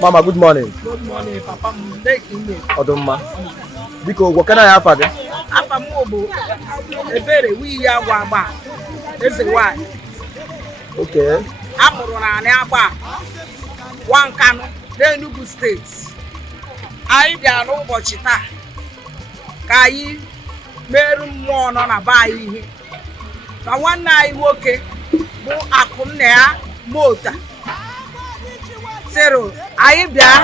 Mama, good morning. Good morning, Papa. Odumma. Biko, what can I have for them? Apa Mobo, a very wee Yagwaba. This is why. Okay. Amorona Naba. One can, then Nugu States. I don't know what you are. Kai, Merum one on a buy. But one night, okay, go up on there, motor. Zero, I bia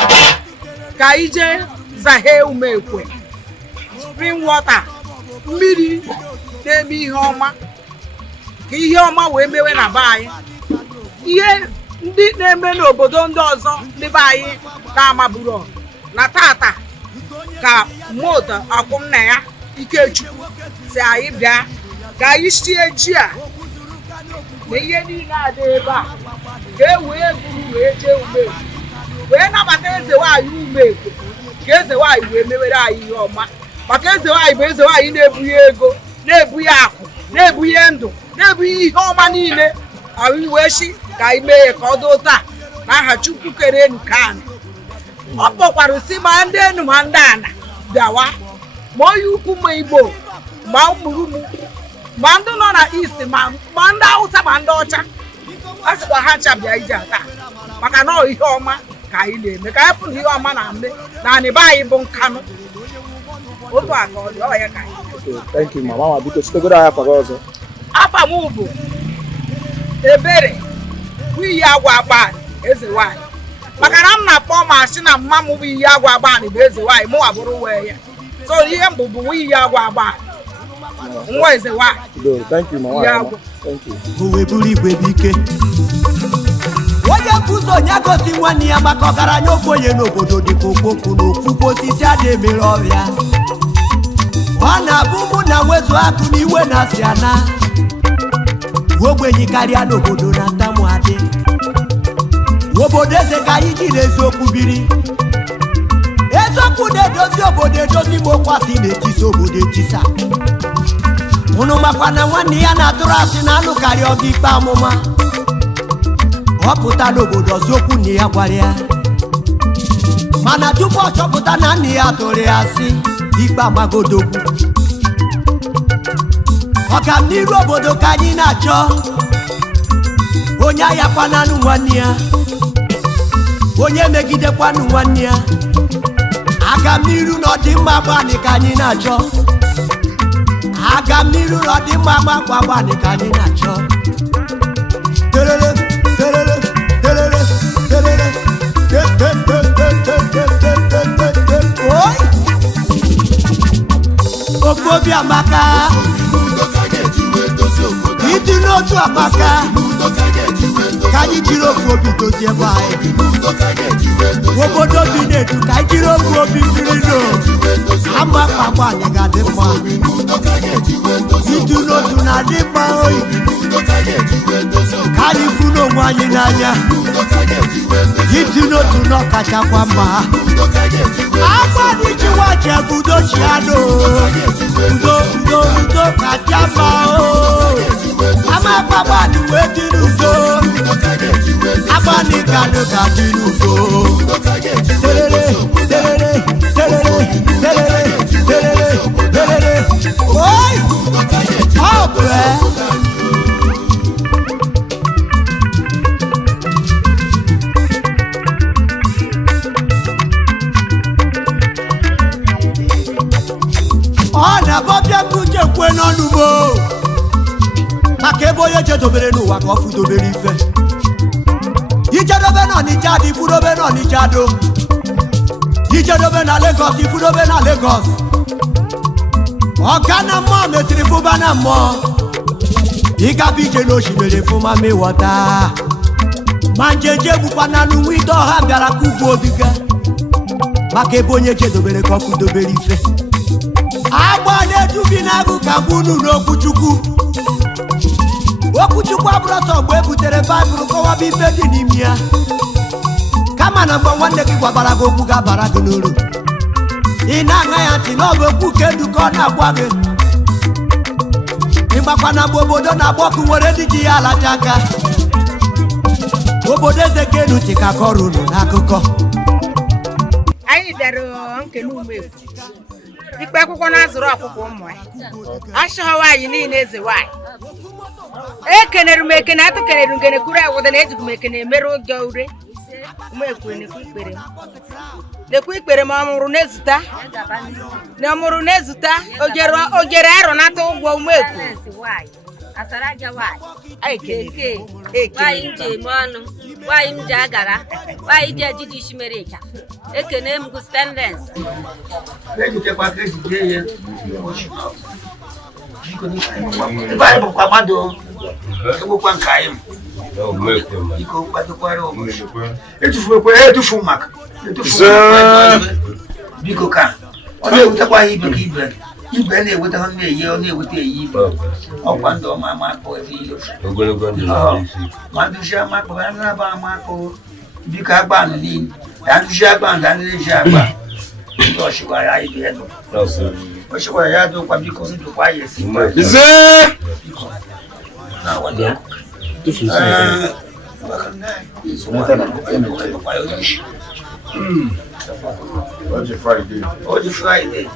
Kaije Zahe Umekwe. Spring water, midi, Demi Homa. Kihoma we me when I buy. Ye, did name no Bodondo, the buy, Namaburo, Natata, Ka motor, Akumnea, Ikechu, Zaibia, Kaishia Chia. The Yedina Deba. Get where you when I'm at the why you make. Guess the why we may die your man. But guess the why, guess the why you never go, never yaku, never endo, never home manine. I will worship, I may a cordota. I had you cook it in can. Up of what you see, man, then Mandana. Dawa, more you could make both. Mount Mando on a east, Manda out of Mandota. That's what Hatcha Biajata. Macano, Homa, Kaile, the guy put your man and me, Nani buy Boncano. Thank you, Mama, because the good I have for us. Apa Mubu, the berry, we Yagwaban, is the why. Macarana, poor machine, and Mamma, we Yagwaban, is the why, more way. So, Yambu, we Yagwaban. What is the why? Thank you, Mama. Thank you. Uwe buri webike. Oye kuzo nyago si wani ya makogara nyoko ye n'obodo di kokoko n'ofuko sisi ade mirovia. Wana bumu na wezu aku niwe na siana. Wogwe nyikaria n'obodo na tamu ade. Wobode se ka yiji lezoku biri. Ezoku de dozi obode dozi mokwasi netisa obode tisa. Unu makwana wani ya na turasi na anu kari ogikpa amuma. Oputa n'obodo zokwu ni ya gwara ya. Mana tupu ọ chọpụta na nni ya tụrụ ya asị ikpe magodogwu. Ọganiru obodo ka anyị na-achọ. Onye ayakwananụ nwanne ya. Onye megidekwanụ nwanne ya. Agamniru na ọdịmma gbani ka anyị na-achọ. Agamniru na ọdịmma gbani ka anyị na-achọ. Ofobi amaka. Iti n'otu amaka. Ka anyị jiri ofobi dozie ebe anyị. Obodo bi na-edu ka anyị jiri ofobi mmiri no. Ama kpakpa anyị ga-adị mma. Itu n'otu na-adị mma oyi. Ka anyị fụ n'onwe anyị n'anya. Itu n'otu n'ọkachakwa mma. Agbani jiwa je udo chiano. Udo kacha mma o. Ama baba ni wetin udo. Agbani kanu kadi udo. Terere. Oi! Oh, bre. Ona bobia kuje kwe n'ọnugbo. Maka ebe onye jedobere n'ụwa ka ọ fudobere ife. Ijedobe na Ọnịcha ifudobe na Ọnịcha do. Ijedobe na Lagos ifudobe na Lagos. Ọga na mmụọ mesiri fụba na mmụọ. Ịgaba ije n'osimiri fụma mewọta. Ma njeje bụkwa na n'uwe ọha bịara kugwu obiga. Maka ebe onye jedobere ka ọ fudobere ife. Agba na-edubi n'agụ ka gbunu n'okwuchukwu. Okwuchukwu abụrụ ọsọ mgbe ebutere Baịbụl kọwaba ife dị n'ime ya. Kama na mgbe nwanne gị gwabara gị okwu ga-abara gị n'uru. Ị na-aṅa ya ntị na ọ bụ okwu ka edu ka ọ na-agwa gị. Ịgbakwa na mgbe obodo na-agba ọkụ nwere ndị ji ya alacha aka. Obodo eze ka enu ntị ka kọrọ unu n'akụkọ. bịara nke n'ume ikpe akwụkwọ na-azụrụ ọkụkọ ụmụ ya ashọ nwaanyị niile eze nwaanyị ekenere m ekene atụ kenere ngene kwuru awụda na ejighị m ekene emere oge ure umekwe nekwu ikpere m ọmụrụ n'ezuta na ọmụrụ n'ezuta ogere arọ nata ụgwọ umekwe Why Mono, why Jagara, why Jiji Shimerica? Ekene m Gustanlens. Ibe na-eweta ha na-eyi ọ na-eweta eyi ọkwa ndị ọma amakpọ ma nduzi amakpọ ya na-aba amakpọ biko agbanụ niile ya nduzi agbanụ ya na-eji agba ndị ọchịkwara ya ibe ya ọchịkwara ya dụkwa biko ndụkwa ya esi Friday.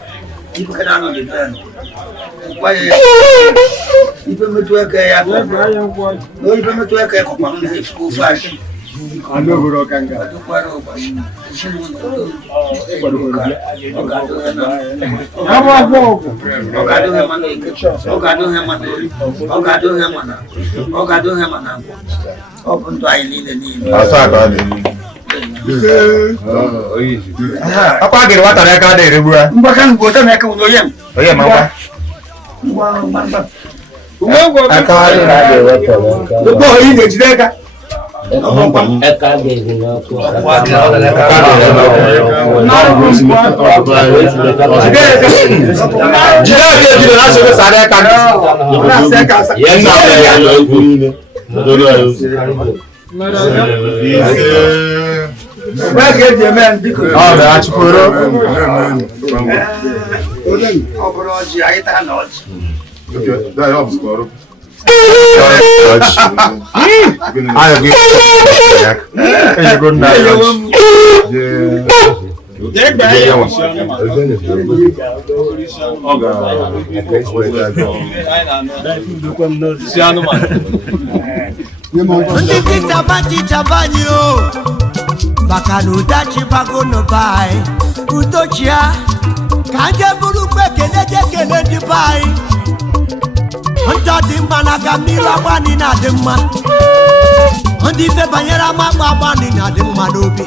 Ibu kan ano di ben. Why? Ibu metu ya. No ibu metu ko pang na school flash. Ano bro kanga? Tu kwaro ba. Apa kira wata na ka da rebuwa Mbakan gota na ka unoyem. oye mama aka na da wata Ko yi ne jideka. Bakano dachi bagono bai utochia kanje buru kene di bai onta di mana kamila bani na demma ondi fe banyera mama bani na demma dobi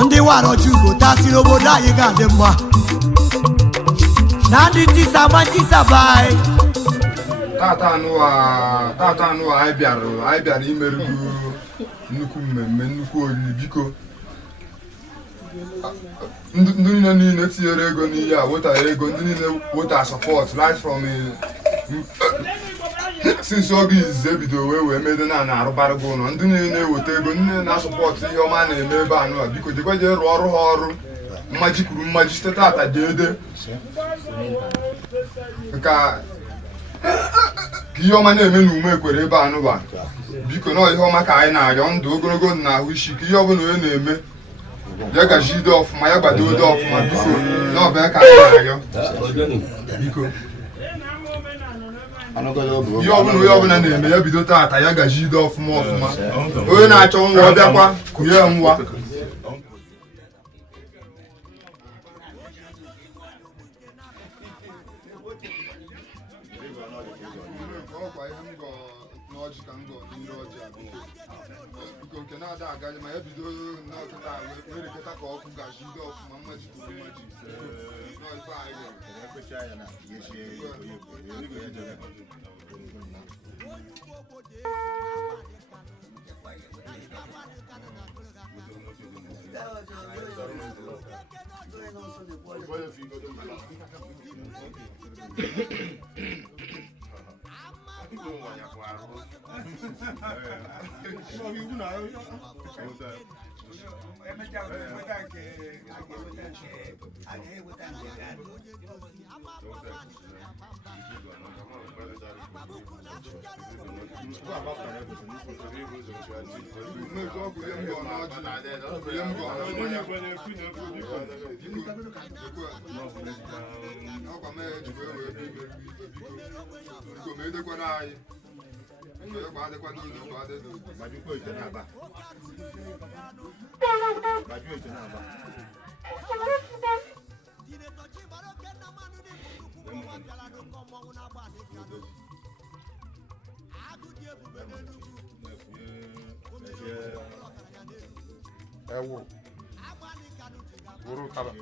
ondi waro jugo tasiro boda yiga demma nandi tisa bai tata anụwa anyị bịara imerụgo nnukwu mmemme nnukwu oriri biko ndị niile tinyere ego n'ihe a wetara ego ndị niile wetara support right from since oge izizi ebido wee mede na arụbarụgo ụlọ ndị niile na-eweta ego ndị niile na-asọpọtụ ihe ọma na-eme ebe anụ a biko jekwa jee rụọ ọrụ ha ọrụ mmaji kwuru mmaji site tata jeede ka ihe ọma na-eme n'ume ekwere ebe anụba biko na ihe ọma ka anyị na-arịọ ndụ ogologo na ahụ isi ka ihe ọbụla onye na-eme ya gaji ide ọfụma ya gbado ode ọfụma biko na ọbịa ka anyị na-arịọ biko ihe ọbụla onye ọbụla na-eme ya bido taata ya gaji ide ọfụma onye na-achọ nwa ọ bịakwa kụnye nwa ma ya bido n'ọkụta were keta ka ọkụ gaji ndị ọfụma mmaji kwuru mmaji n'ọife anyị Ewo. Uru kaba.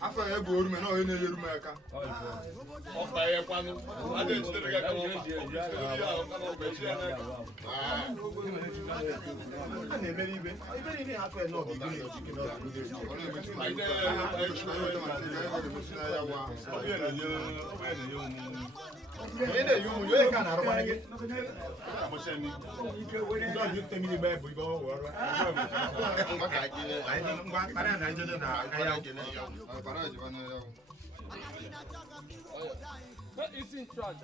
After I go to my no in your America. Of my one, I didn't get It's in charge.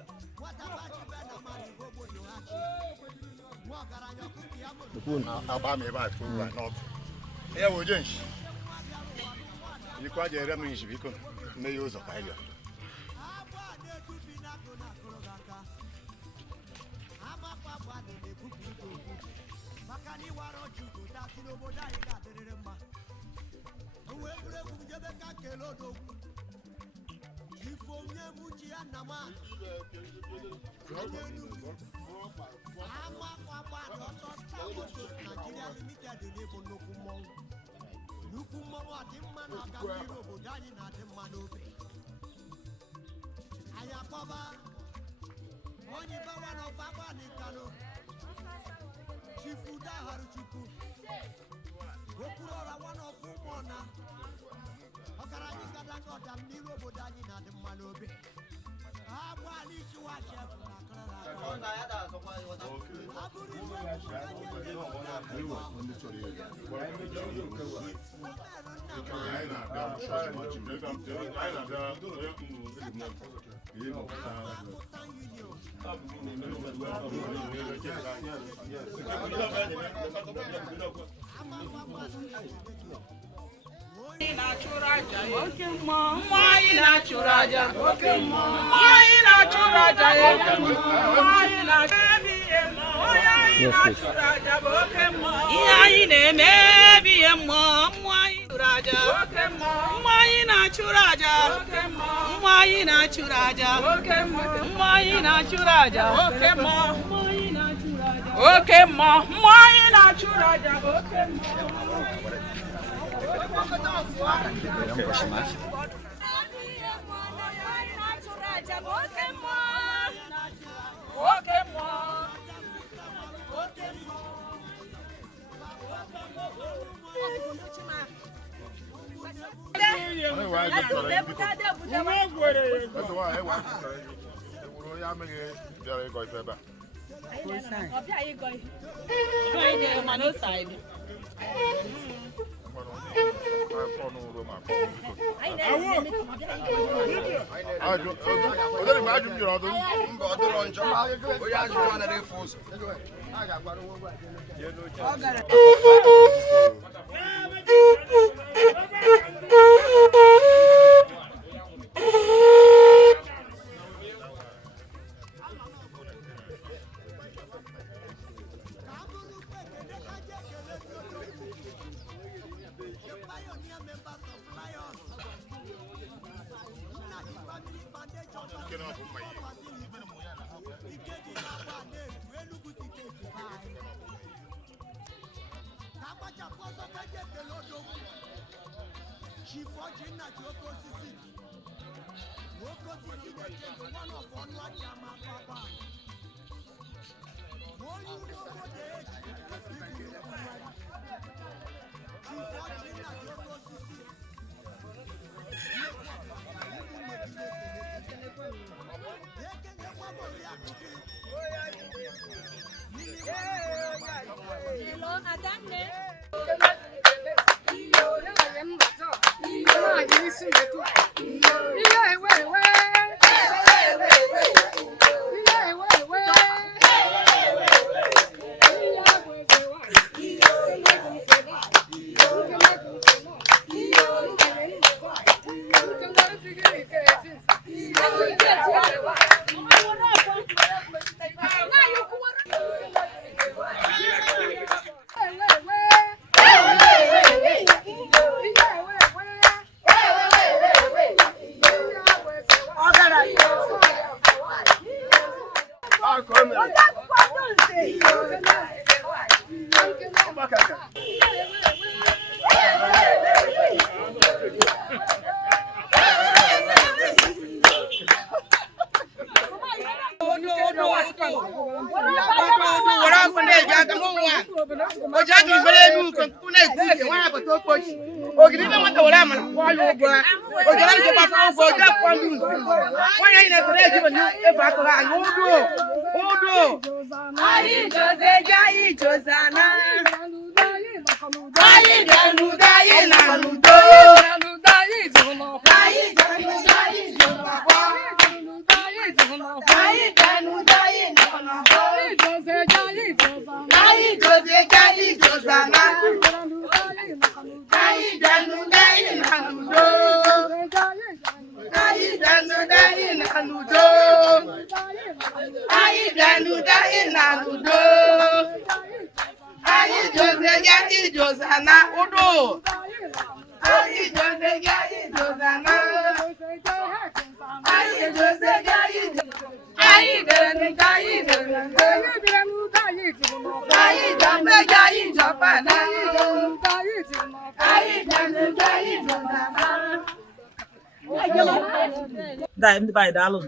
ndị be anyị daalụ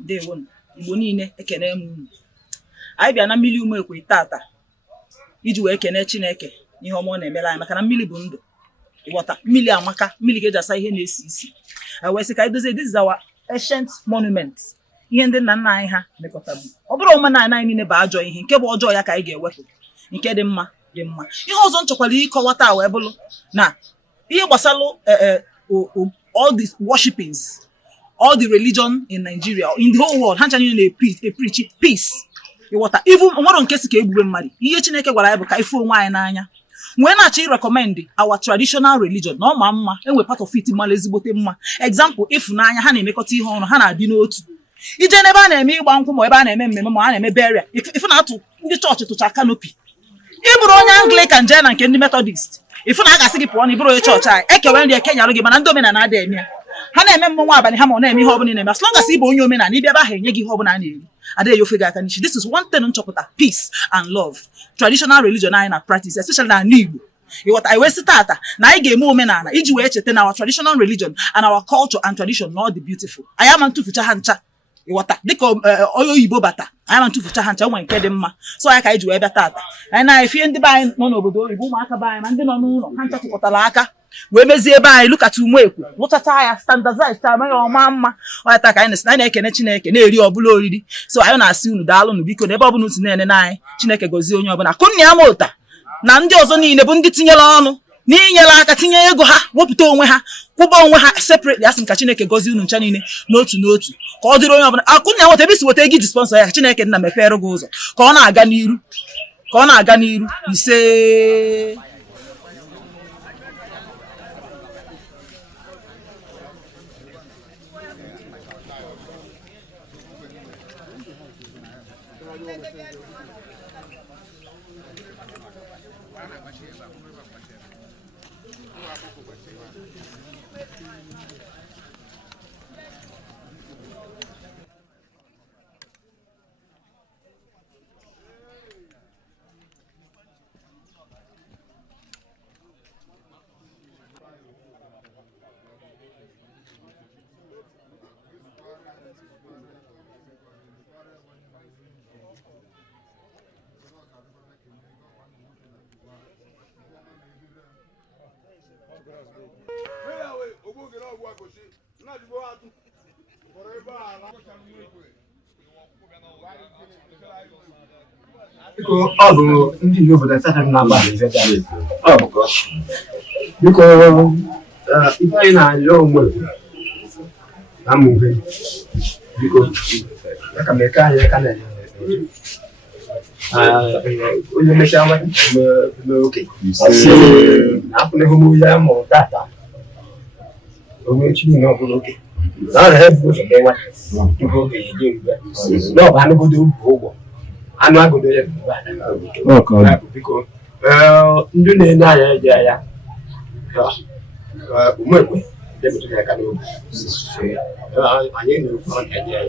ndewo Igbo niile ekene m unu. Anyị bịa na mmiri Umekwe tata iji wee kene Chineke ihe ọma ọ na-emela anyị maka na mmiri bụ ndụ. Ịghọta, mmiri amaka, mmiri ga-eji asa ihe na-esi isi. Wee sị ka anyị dozie, this is our ancient monument, ihe ndị nna nna anyị ha mekọtabu. Ọ bụrụ omenala anyị niile bụ ajọ ihe, nke bụ ọjọọ ya ka anyị ga-ewepụ, nke dị mma dị mma. Ihe ọzọ m chọkwara ịkọwa taa wee bụrụ na ihe gbasalụ all these worshipings, all the religion in Nigeria, in the whole world, ha ncha niile na-preach peace. Ịghọta, even nwere nke si ka egbube mmadụ. Ihe Chineke gwara anyị bụ ka ife onwe anyị n'anya. When I recommend our traditional religion, no mama, and we're part of it, malezbote mma. Example, if Nanya Hane make a hon, Hana dino too. Ije never name me one come over and me barrier. If not to the church to canopy. Ibro Anglican Jan and Candy Methodist. If I got sick one, Ibro church, I echo when the Kenya Rogiman and Domin and Ademia. Hana Memoab and Hamon name Hobin name, as long as Ibo Yomen and Ibaba Yagi Hoban. Ade you figure can this is one thing on top of that peace and love. Traditional religion I practice, especially na Igbo. What I was tata na I game women na iji we chete na our traditional religion and our culture and tradition not the beautiful. I am antu fucha hancha. Iwata diko oyo Igbo bata. I am antu fucha hancha nwa nke dị mma. So I ka iji we beta tata. Na if ndị ba no n'obodo Igbo ụmụaka ba ma ndị nọ n'ụlọ hancha tụkọtala aka. We mezie ebe anyị look at Umuekwe lụchacha ya standardize ta ma ọma mma ọta ka anyị na-ekene Chineke na-eri ọbụla oriri so anyị na-asị unu daalụ nu biko n'ebe ọbụla unu na-ene na anyị Chineke gozie onye ọbụla kunni ama ụta na ndị ọzọ niile bụ ndị tinyere ọnụ n'inyere aka tinye ego ha wepụta onwe ha kwụba onwe ha separately asị ka Chineke gozie unu ncha niile n'otu n'otu ka ọ dịrị onye ọbụla akunni ama ebe isi weta ego ji sponsor ya Chineke nna mepere gị ụzọ ka ọ na-aga n'iru ise. Because all the Igbo obodo asatọ na-agba biko ife anyị na-ayọ onwe na mmuve biko aka m eke anyị aka na onye mechaa nwa n'oke na-apụ n'ehumu ya ma data onwe chi niile ọbụla oke na ọ na-ebu ụzọ ga-enwe tupu oge eje mgbe na ọ bụ anụgodo ụgwọ anụ agodo ya biko ndị na-enye anya eji ya Umuekwe depụtara aka n'obi anyị na-ekwu ọ ga-eje ya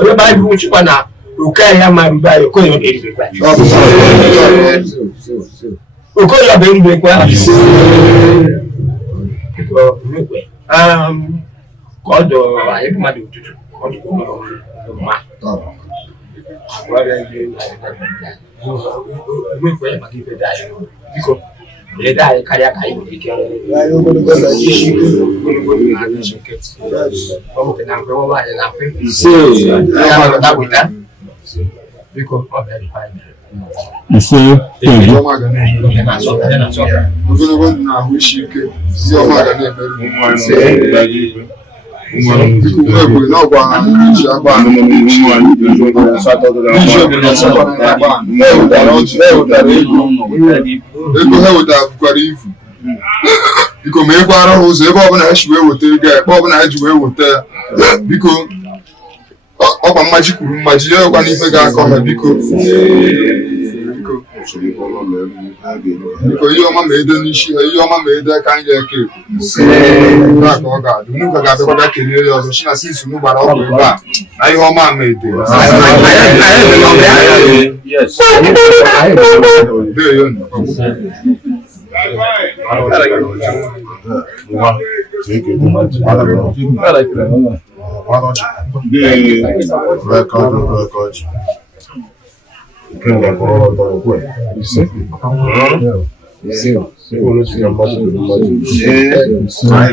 onye Baịbụl chịkwa na oke ya ma rube anyị okoye ọ ga-eribekwa okoye ọ ga-eribekwa biko Umuekwe ka ọ dọrọ anyị bụ mmadụ ụtụtụ ọ dịkwa mma Umuekwe maka ibe dị anyị biko ede anyị karịa ka anyị nwere ike ọ bụ na mgbe ọma anyị na-akwe biko ọ ogologo ndụ na ahụ isi ike ndị ọma ga na-emerụ Umuekwe na ọgwa iji agba ego ha wetara bụkwara ifu biko ma ekwara ha ụzọ ebe ọbụla ha si wee weta ego ya ebe ọbụla ha ji wee weta ya biko ọkwa mmaji kwuru mmaji ya ọkwa n'ife ga-akọ ha biko ihe ọma ma ede n'isi ha ihe ọma ma ede ka anyị ga-eke ekwu ka ọ ga-adị unu ga-abịakwa kelee ya ọzọ chi na sinsu nu gbara ọgwụ ebe a na ihe ọma ma ede I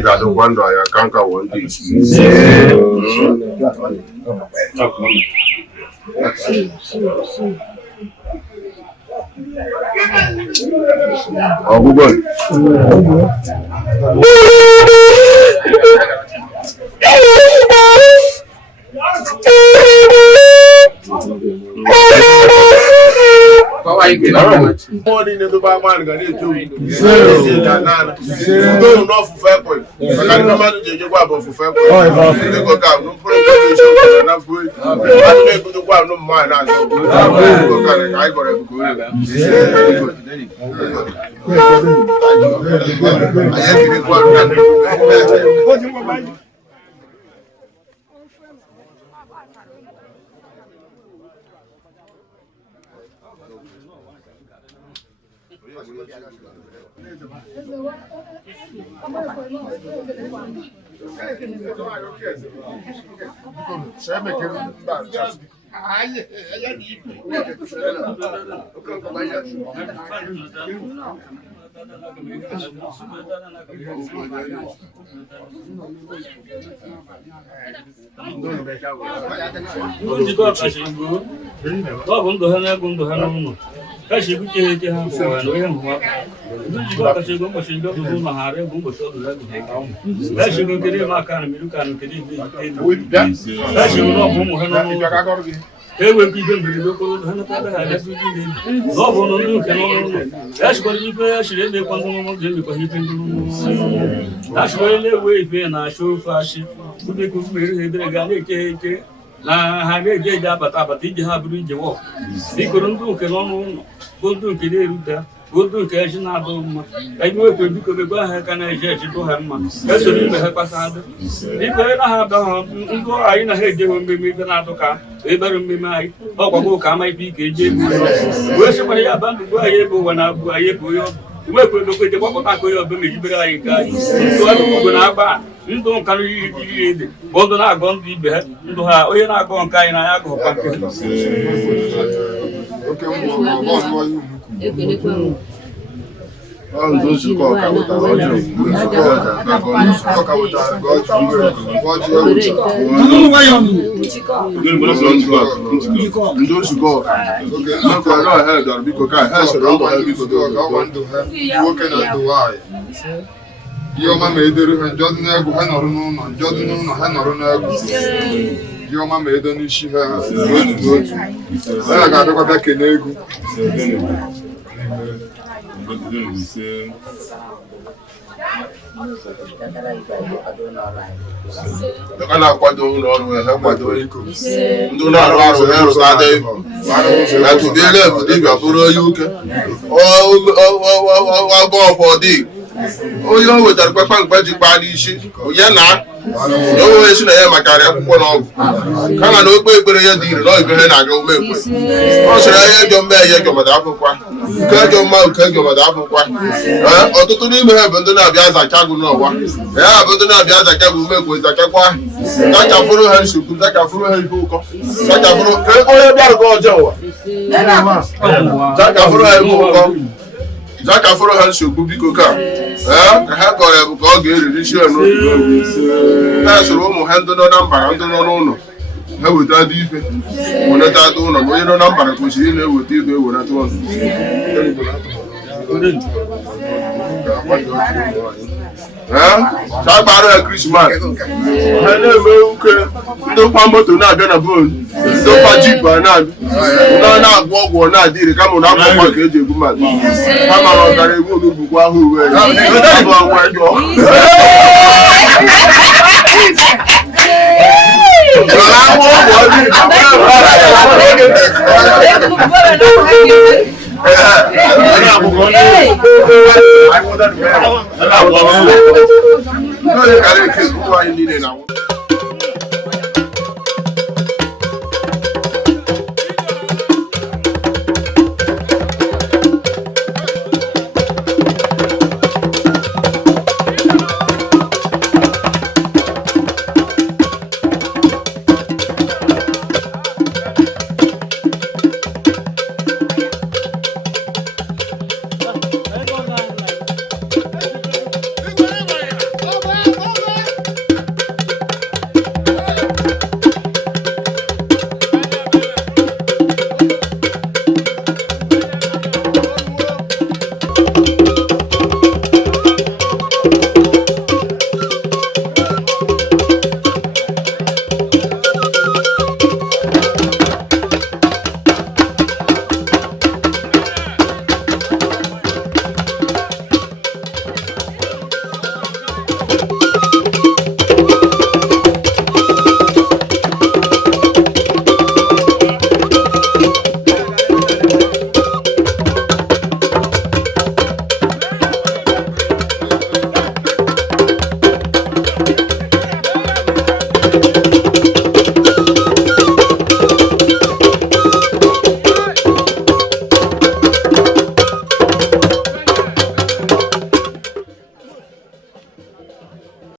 got the wonder I can't go one day. Oh, good. Morning in the Baman, got it too. Don't know for fair point. I can't manage to go up for fair point. They go down, no problem. Enough good. I don't go to go no man. I got it. Good occasion, I don't. I know it because the guy can I judge to him. That's the reason I passed. If I have done, go I in a head, they will be made an atoka. They better be my Papa come my PK. Where's somebody abandoned by able when I go able. Work with the Papa of the Military guy. So I don't go now. You don't carry it. Both are going to be better. You are not going to kind Your mamma made her doesn't have Hanorun, Jordan, Hanorun. Your mamma made an issue. I got to go back in Egu. The kind of what do not to be left with the oh, go for dig. Oh, you know that Papa Budget Body shit. Oh, yeah, now. No way should I have my car. Come on, no way, but I did not even I go make. Oh, should I have your man, your Madame? Cut your mouth, cut your Madame. Or to do have and do not be as I can't know one. Yeah, but do not be as I can make with the Capua. That can follow her, she could take a full head book. That can follow Joe. That can follow her book. That can follow her, she'll be cook. I have got a God get it. That's a room handle no number. I don't know. How would that be? When I don't know, no number, because you know what you do when I told you. Christmas. I never don't come to not gonna bone. Don't pack by now. No, not walk or not did it. Come on, I'm not going to go. Come on, I will do who I